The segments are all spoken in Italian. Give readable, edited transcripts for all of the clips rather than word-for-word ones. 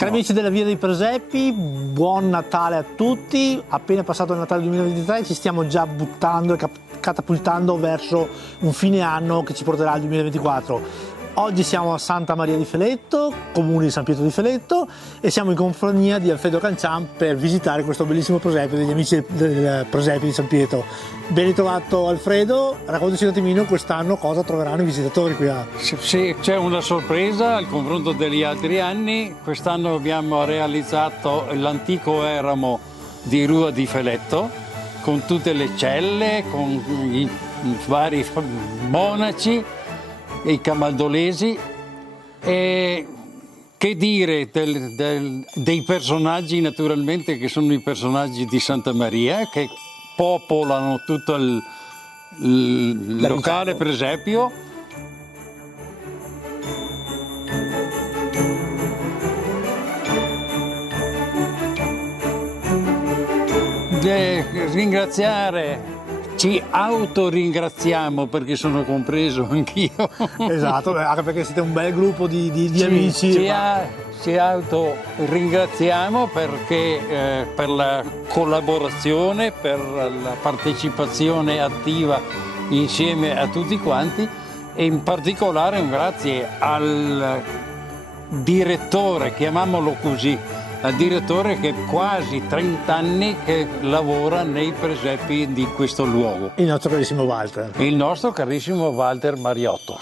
Cari amici della Via dei Presepi, buon Natale a tutti. Appena passato il Natale 2023 ci stiamo già buttando e catapultando verso un fine anno che ci porterà al 2024. Oggi siamo a Santa Maria di Feletto, comune di San Pietro di Feletto, e siamo in compagnia di Alfredo Cancian per visitare questo bellissimo presepio degli amici del Presepi di San Pietro. Ben ritrovato Alfredo, raccontaci un attimino quest'anno cosa troveranno i visitatori qui a... Sì, c'è una sorpresa al confronto degli altri anni. Quest'anno abbiamo realizzato l'antico eremo di Rua di Feletto con tutte le celle, con i vari monaci, i camaldolesi, e che dire dei personaggi naturalmente che sono i personaggi di Santa Maria che popolano tutto il locale presepio. Ringraziare, ci autoringraziamo perché sono compreso anch'io. Esatto, anche perché siete un bel gruppo di amici. Ci autoringraziamo perché per la collaborazione, per la partecipazione attiva insieme a tutti quanti, e in particolare un grazie al direttore, chiamiamolo così, al direttore che quasi 30 anni che lavora nei presepi di questo luogo. Il nostro carissimo Walter. Il nostro carissimo Walter Mariotto.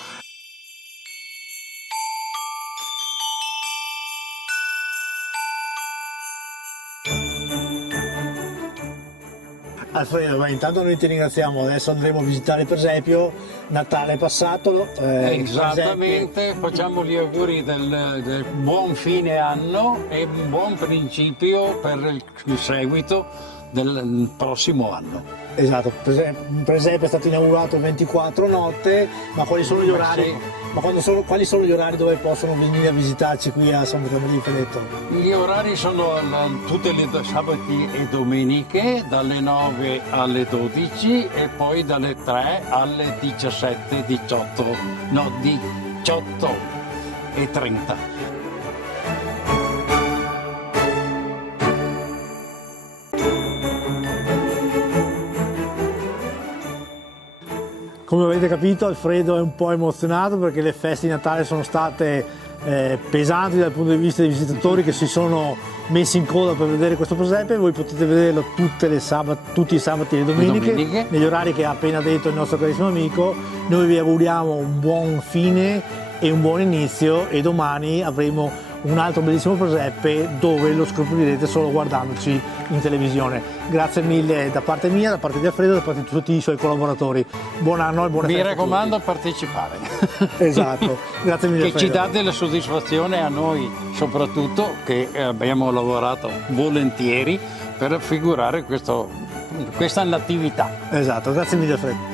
Alfredo, intanto noi ti ringraziamo, adesso andremo a visitare il presepio, Natale è passato. Esattamente, facciamo gli auguri del buon fine anno e un buon principio per il seguito del prossimo anno. Esatto, il presepio è stato inaugurato il 24 notte, ma quali sono gli orari? Sì. Ma quali sono gli orari dove possono venire a visitarci qui a Santa Maria di Feletto? Gli orari sono tutte le sabati e domeniche dalle 9 alle 12 e poi dalle 3 alle 17, 18 e 30. Come avete capito, Alfredo è un po' emozionato perché le feste di Natale sono state pesanti dal punto di vista dei visitatori che si sono messi in coda per vedere questo presepio. Voi potete vederlo tutti i sabati e le domeniche, negli orari che ha appena detto il nostro carissimo amico. Noi vi auguriamo un buon fine e un buon inizio, e domani avremo un altro bellissimo presepe dove lo scoprirete solo guardandoci in televisione. Grazie mille da parte mia, da parte di Alfredo, da parte di tutti i suoi collaboratori. Buon anno e buone feste. Mi raccomando a partecipare. Esatto, grazie mille. Che Alfredo. ci date la soddisfazione a noi, soprattutto che abbiamo lavorato volentieri per affigurare questa natività. Esatto, grazie mille Alfredo.